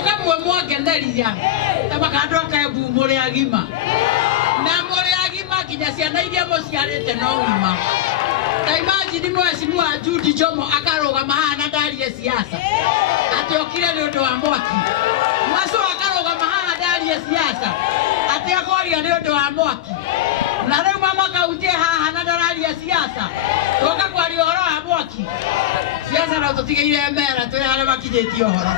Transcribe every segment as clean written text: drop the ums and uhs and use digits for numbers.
kaundu kamwe mwangeneria tamakandwa kaebu muri agima na muri agima kinya ciana iria muciarite no wima ta imagine mheshimiwa Judy Jomo akarogama hana ndarie siasa ati okire ni undu wa mwaki mwaso akarogama hana ndarie siasa ati akoria ni undu wa mwaki na riu mama kautie haha na ndarie siasa toka kwa ri horo wa mwaki siasa na tutigeire mera turi hare makinyitio horo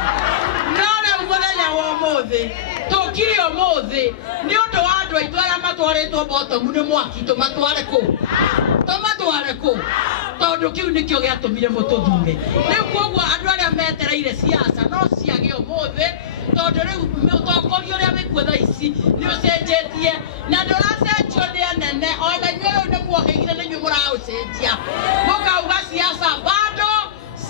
none umuthenya wa umuthi tukiri umuthi ni undu wa andu aitu aria matwaritwo bottom ni mwaki tumatware ku tondu kiu nikio giatumire mututhure riu koguo andu aria metereire siasa no ciage umuthi tondu riu mutongoria uria wikuo thaa ici ni ucenjetie na nduracenjio ni anene ona inyuĩ ni muoheire ni inyuĩ muraucenjia mukauga siasa bado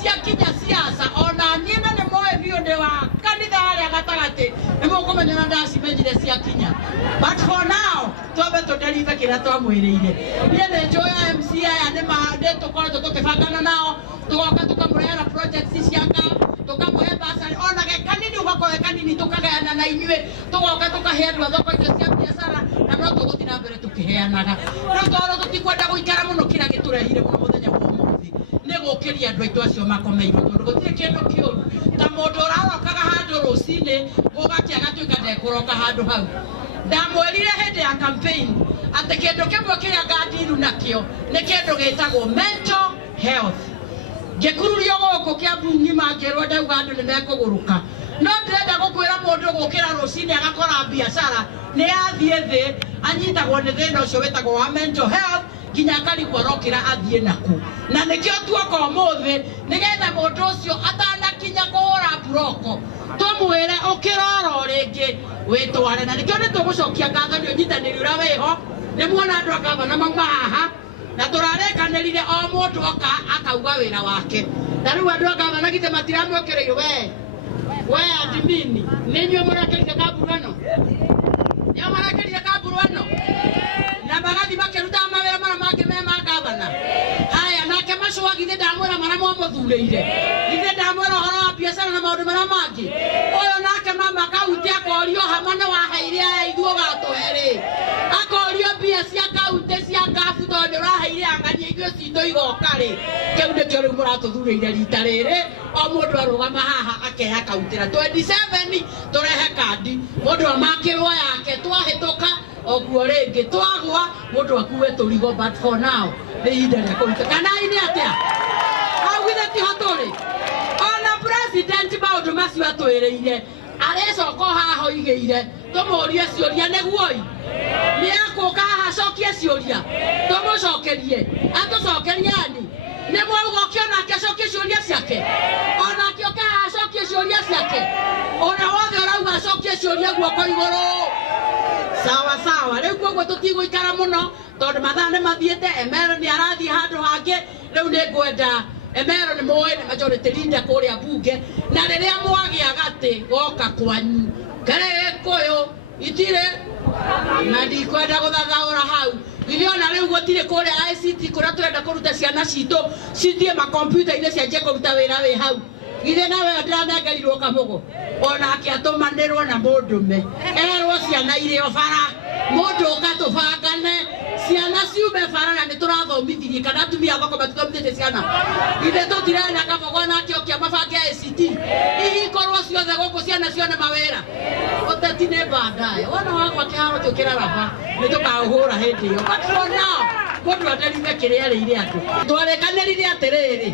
ciakinya siasa ona nyina ni moe biunde wa kanitha haria gatagati ni mukumenya na ndacimenyire ciakinya but for now twabe tuderive kira twamwiriire nie ni njoya MC aya ni mahande tukoretwo tukibangana nao tugoka tukamurehera projects ciaka tukamuhe basari ona ge kanini ugakoe kanini tukagayana na inyuĩ tugoka tukahe andu thoko icio cia biacara na no tuguthi na mbere tukiheanaga no toro tutikwenda guikara muno kira giturehire muno muthenya wa umuthi ni gukiria andu aitu acio makomeirwo tondu gutire kindu kiuru ta mundu urarokaga handu rucini ugaki agatuika ndekuroka handu hau ndamwerire hindi ya campaign ati kindu kimwe kiria ngandiru nakio ni kindu gitagwo mental health ngikururio guku kia bungi mangirwo ndauga andu ni mekuguruka no ndirenda gukwira mundu gukira rucini agakora biacara ni athie thi anyitagwo ni thina ucio wetagwo wa mental health nginya akarigwo rokira athie naku na nikio tuoka umuthi nigetha mundu ucio atanakinya kuhura buroko tumwire ukiroro ringi witware na nikio nitugucokia ngatho ni unyitaniri uria wiho ni muona andu akavana mauma haha na turarekanirire o mundu oka akauga wira wake na riu andu akavana gite matiramwekereire we admini ni nyuĩ mũrekerire kamburano nĩo marekerire kamburano na magathi makiruta mawĩra marĩa mangĩ me ma gavana haya nake Macũa githĩ ndamwĩra marĩa mwamũthurĩire githĩ ndamwĩra ũhoro wa biacara na maũndũ marĩa mangĩ ũyũ nake mama kaunti akorio hamwe nĩ waheire aya ithuĩ ũgatũhe rĩ akorio mbia cia kaunti cia ngabu tondũ ũraheire angania ithuĩ citũ igoka rĩ kĩu nĩkĩo rĩu mũratũthurĩire rita rĩrĩ o mũndũ arũgama haha akeha kaunti na 27 tũrehe kandi mũndũ amakĩrwo yake twahĩtũka oguo rĩngĩ twagwa mũndũ akuwe tũrigo but for now nĩ ihinda rĩa kũruta kana-inĩ atĩa hau githĩ tiho tũrĩ ona president maũndũ macio atwĩrĩire arecoka haha oigĩire tũmũrie ciũria nĩguo nĩ akũka haha acokie ciũria tũmũcokerie atũcokerie ani nĩ mwauga ũkĩo nake acokie ciũria ciake onake oka haha acokie ciũria ciake ona wothe ũrauga acokie ciũria guoko igũrũ sawa sawa riu koguo tutigũikara muno tondu mathaa nĩ mathiĩte Emero nĩ arathie handu hangĩ riu nĩ ngwenda Emero nĩ mũĩ nĩ majority leader kũrĩa bunge na rĩrĩa mwagĩa gatĩ goka kwanyu Gĩkũyũ itirĩ na ndikwenda gũthathaũra hau githiona rĩu gũtirĩ kũrĩa ICT kũrĩa tũrenda kũruta ciana citũ cithie makompiuta-inĩ cianjie kũruta wĩra wĩ hau githĩ nawe ndiranengerirwo kamũgũ onake atũmanĩrwo na mũndũme erwo ciana irĩ o bara mũndũ ũgatũbangane ciana ciume bara na nĩ tũrathomithirie kana atumia thoko matithomithĩtie ciana githĩ tũtirenda kabogo nake okia mabange ICT ikorwo ciothe gũkũ ciana cione mawĩra ũteti nĩ bandaye wona wagwa kĩharo tũkĩra raba nĩ tũkaũhũra hĩndĩ ĩyo but for now mũndũ aterive kĩrĩa erĩire andũ twarekanĩrire atĩrĩrĩ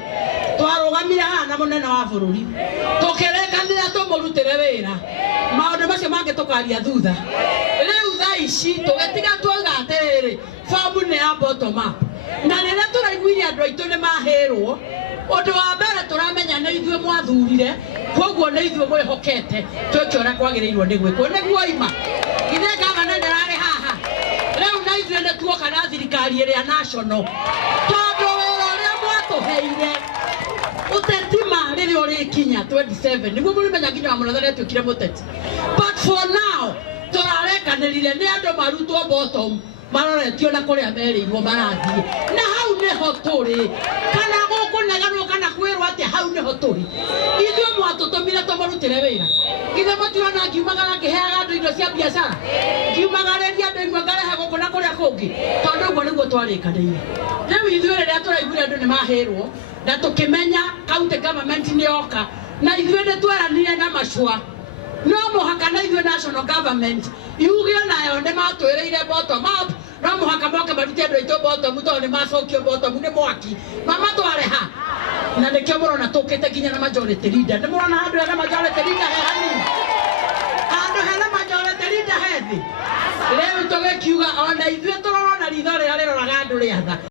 twarũgamire haha na mũnene wa bũrũri tũkĩrĩkanĩra tũmũrutĩre wĩra maũndũ macio mangĩ tũkaria thutha rĩu thaa ici tũgĩtiga tuoiga atĩrĩrĩ fomu nĩ ya bottom up na rĩrĩa tũraiguire andũ aitũ nĩ mahĩrwo ũndũ wa mbere tũramenya nĩ ithuĩ mwathurire koguo nĩ ithuĩ mwĩhokete twĩke ũrĩa kwagĩrĩirwo nĩ gwĩkwo nĩguo ima githĩ gavana ndararĩ haha rĩu na ithuĩ nĩ tuoka na thirikari ĩrĩa national tondũ wĩra ũrĩa mwatũheire utetima rĩrĩa ũrĩkinya 27 nĩguo mũrĩmenya nginya wa mũrathe nĩatuĩkire mũteti but for now tũrarekanĩrire nĩ andũ marutwo bottom maroretio na kuria merirwo marathie na hau neho turi kana gukuneganwo kana kwirwo ati hau neho turi ithuĩ mwatũtũmire tũmũrutĩre wĩra ithe mũtiona ngiumagara ngĩheaga andũ indo cia biacara ngiumagararia andũ imwe ngarehe gũkũ na kũrĩa kũngĩ tondũ ũguo nĩguo twarĩkanĩire rĩu ithuĩ rĩrĩa tũraiguire andũ nĩ mahĩrwo na tũkĩmenya county government nĩ yoka na ithuĩ nĩ tweranire na macua no mũhaka na ithuĩ national government yuge nayo nĩ matwĩrĩire bottom up no mũhaka moke marute andũ aitũ bottom tondũ nĩ macokio bottom nĩ mwaki mamatware ha na nĩkĩo mũrona tũkĩte nginya na majority leader nĩ mũrona handũ hena majority leader he hanini handũ hena majority leader he thĩ rĩu tũgĩkiuga ona ithuĩ tũrorwo na ritho rĩrĩa rĩroraga andũ rĩatha